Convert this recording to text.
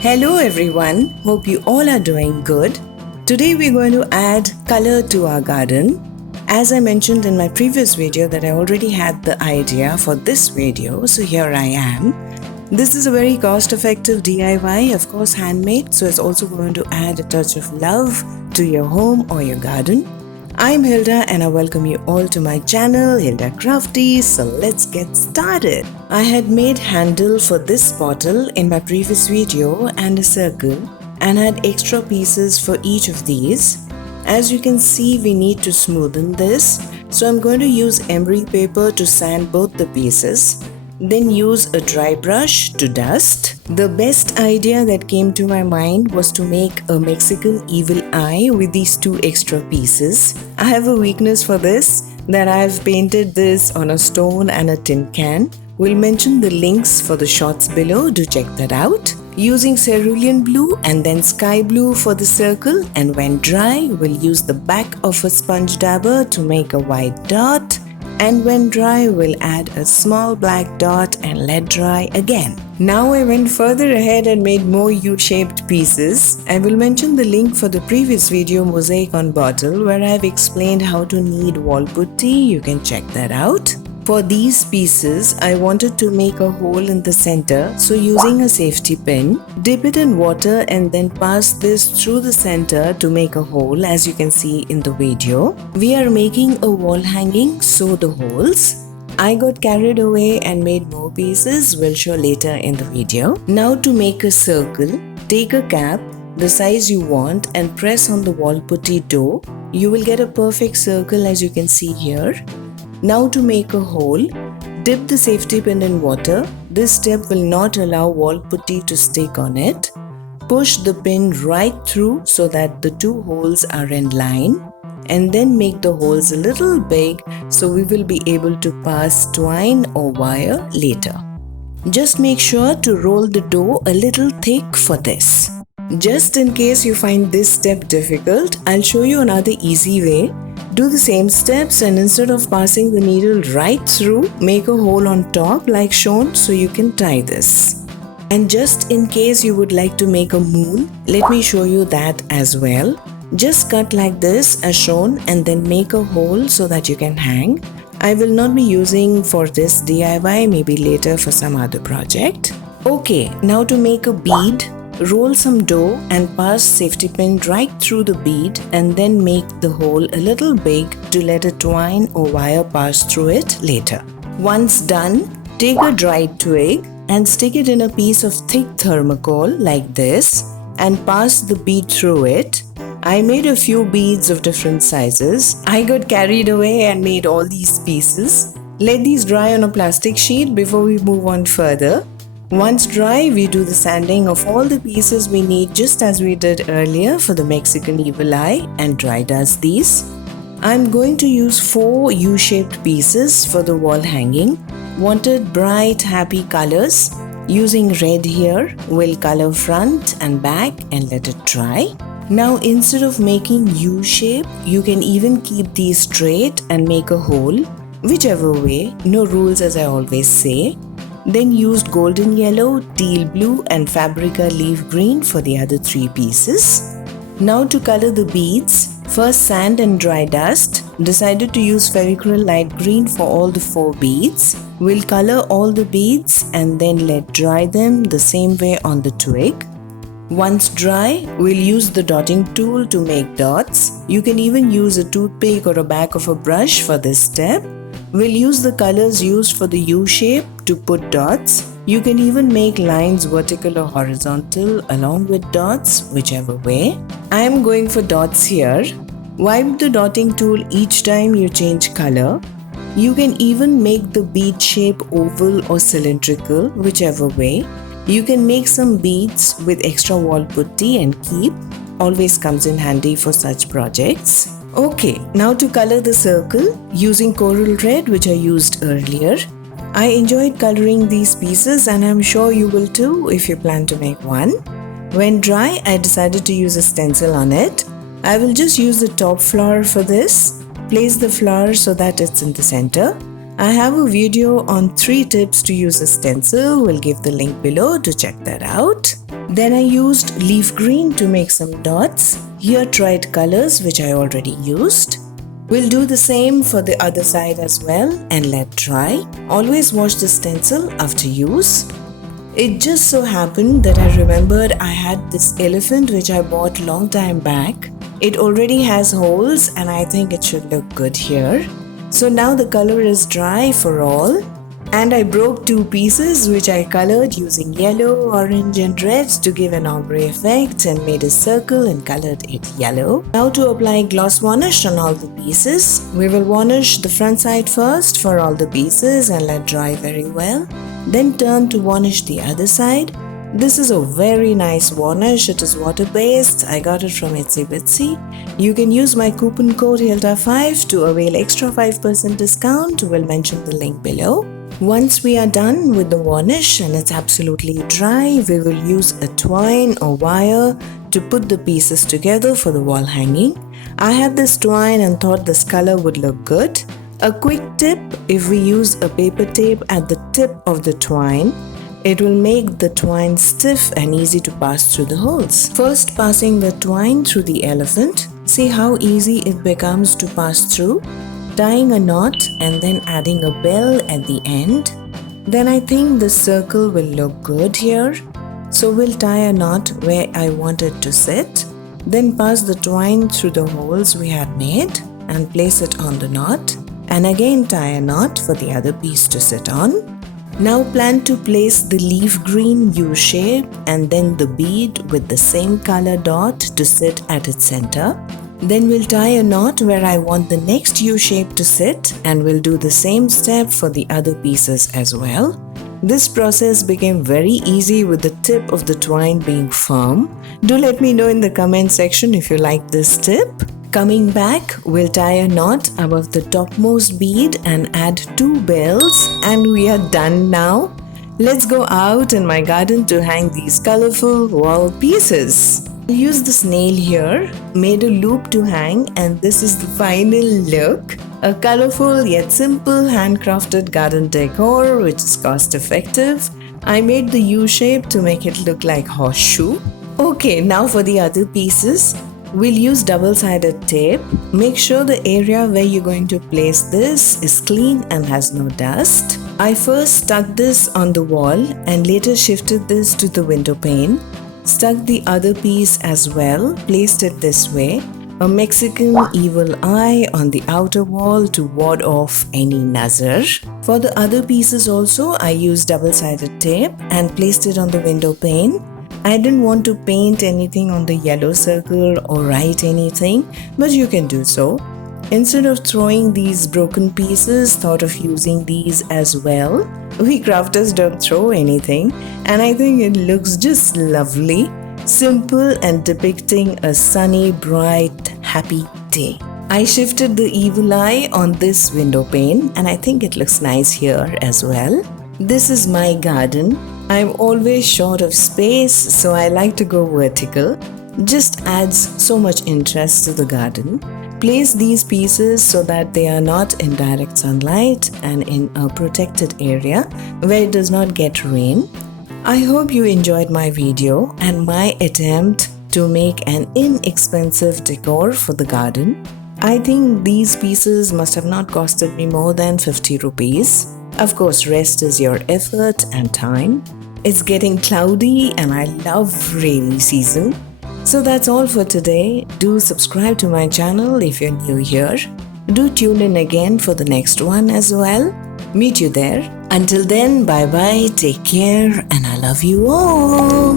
Hello everyone, hope you all are doing good. Today we're going to add color to our garden. As I mentioned in my previous video that I already had the idea for this video, so here I am. This is a very cost-effective DIY, of course handmade, so it's also going to add a touch of love to your home or your garden. I'm Hilda and I welcome you all to my channel HILDACRAFTY, so let's get started. I had made handle for this bottle in my previous video and a circle and had extra pieces for each of these. As you can see, we need to smoothen this, so I'm going to use emery paper to sand both the pieces. Then use a dry brush to dust. The best idea that came to my mind was to make a Mexican evil eye with these two extra pieces. I have a weakness for this, that I have painted this on a stone and a tin can. We'll mention the links for the shots below, do check that out. Using cerulean blue and then sky blue for the circle, and when dry, we'll use the back of a sponge dabber to make a white dot. And when dry, we'll add a small black dot and let dry again. Now I went further ahead and made more U-shaped pieces. I will mention the link for the previous video Mosaic On Bottle where I have explained how to knead wall putty. You can check that out. For these pieces, I wanted to make a hole in the center, so using a safety pin, dip it in water and then pass this through the center to make a hole, as you can see in the video. We are making a wall hanging, sew the holes. I got carried away and made more pieces, we'll show later in the video. Now to make a circle, take a cap, the size you want, and press on the wall putty dough. You will get a perfect circle as you can see here. Now to make a hole, dip the safety pin in water. This step will not allow wall putty to stick on it. Push the pin right through so that the two holes are in line, and then make the holes a little big so we will be able to pass twine or wire later. Just make sure to roll the dough a little thick for this. Just in case you find this step difficult, I'll show you another easy way. Do the same steps and instead of passing the needle right through, make a hole on top like shown so you can tie this. And just in case you would like to make a moon, let me show you that as well. Just cut like this as shown and then make a hole so that you can hang. I will not be using for this DIY, maybe later for some other project. Okay, now to make a bead. Roll some dough and pass safety pin right through the bead and then make the hole a little big to let a twine or wire pass through it later. Once done, take a dried twig and stick it in a piece of thick thermocol like this and pass the bead through it. I made a few beads of different sizes. I got carried away and made all these pieces. Let these dry on a plastic sheet before we move on further. Once dry, we do the sanding of all the pieces we need just as we did earlier for the Mexican evil eye and dry dust these. I'm going to use 4 U-shaped pieces for the wall hanging. Wanted bright, happy colors. Using red here, we'll color front and back and let it dry. Now instead of making U-shape, you can even keep these straight and make a hole. Whichever way, no rules as I always say. Then used golden yellow, teal blue and fabrica leaf green for the other 3 pieces. Now to color the beads, first sand and dry dust. Decided to use Ferricryl light green for all the 4 beads. We'll color all the beads and then let dry them the same way on the twig. Once dry, we'll use the dotting tool to make dots. You can even use a toothpick or a back of a brush for this step. We'll use the colors used for the U shape to put dots. You can even make lines vertical or horizontal along with dots, whichever way. I am going for dots here. Wipe the dotting tool each time you change color. You can even make the bead shape oval or cylindrical, whichever way. You can make some beads with extra wall putty and keep. Always comes in handy for such projects. Okay, now to color the circle using coral red, which I used earlier. I enjoyed coloring these pieces and I'm sure you will too if you plan to make one. When dry, I decided to use a stencil on it. I will just use the top flower for this. Place the flower so that it's in the center. I have a video on 3 tips to use a stencil. We'll give the link below to check that out. Then I used leaf green to make some dots. Here tried colors which I already used. We'll do the same for the other side as well and let dry. Always wash the stencil after use. It just so happened that I remembered I had this elephant which I bought long time back. It already has holes and I think it should look good here. So now the color is dry for all. And I broke two pieces which I colored using yellow, orange and red to give an ombre effect and made a circle and colored it yellow. Now to apply gloss varnish on all the pieces. We will varnish the front side first for all the pieces and let dry very well. Then turn to varnish the other side. This is a very nice varnish. It is water based. I got it from Itsy Bitsy. You can use my coupon code HILDA5 to avail extra 5% discount. We'll mention the link below. Once we are done with the varnish and it's absolutely dry, we will use a twine or wire to put the pieces together for the wall hanging. I had this twine and thought this color would look good. A quick tip: if we use a paper tape at the tip of the twine, it will make the twine stiff and easy to pass through the holes. First passing the twine through the elephant, see how easy it becomes to pass through. Tying a knot and then adding a bell at the end. Then I think the circle will look good here. So we'll tie a knot where I want it to sit. Then pass the twine through the holes we had made and place it on the knot. And again tie a knot for the other piece to sit on. Now plan to place the leaf green U shape and then the bead with the same color dot to sit at its center. Then we'll tie a knot where I want the next U shape to sit and we'll do the same step for the other pieces as well. This process became very easy with the tip of the twine being firm. Do let me know in the comment section if you like this tip. Coming back, we'll tie a knot above the topmost bead and add 2 bells and we are done now. Let's go out in my garden to hang these colorful wall pieces. I used the snail here, made a loop to hang, and this is the final look. A colorful yet simple handcrafted garden decor which is cost effective. I made the U shape to make it look like horseshoe. Okay, now for the other pieces. We'll use double-sided tape. Make sure the area where you're going to place this is clean and has no dust. I first stuck this on the wall and later shifted this to the window pane. Stuck the other piece as well, placed it this way. A Mexican evil eye on the outer wall to ward off any nazar. For the other pieces also, I used double-sided tape and placed it on the window pane. I didn't want to paint anything on the yellow circle or write anything, but you can do so. Instead of throwing these broken pieces, thought of using these as well. We crafters don't throw anything, and I think it looks just lovely. Simple and depicting a sunny, bright, happy day. I shifted the evil eye on this window pane and I think it looks nice here as well. This is my garden. I'm always short of space, so I like to go vertical. Just adds so much interest to the garden. Place these pieces so that they are not in direct sunlight and in a protected area where it does not get rain. I hope you enjoyed my video and my attempt to make an inexpensive decor for the garden. I think these pieces must have not costed me more than 50 rupees. Of course, rest is your effort and time. It's getting cloudy and I love rainy season. So that's all for today. Do subscribe to my channel if you're new here. Do tune in again for the next one as well. Meet you there. Until then, bye bye, take care, and I love you all.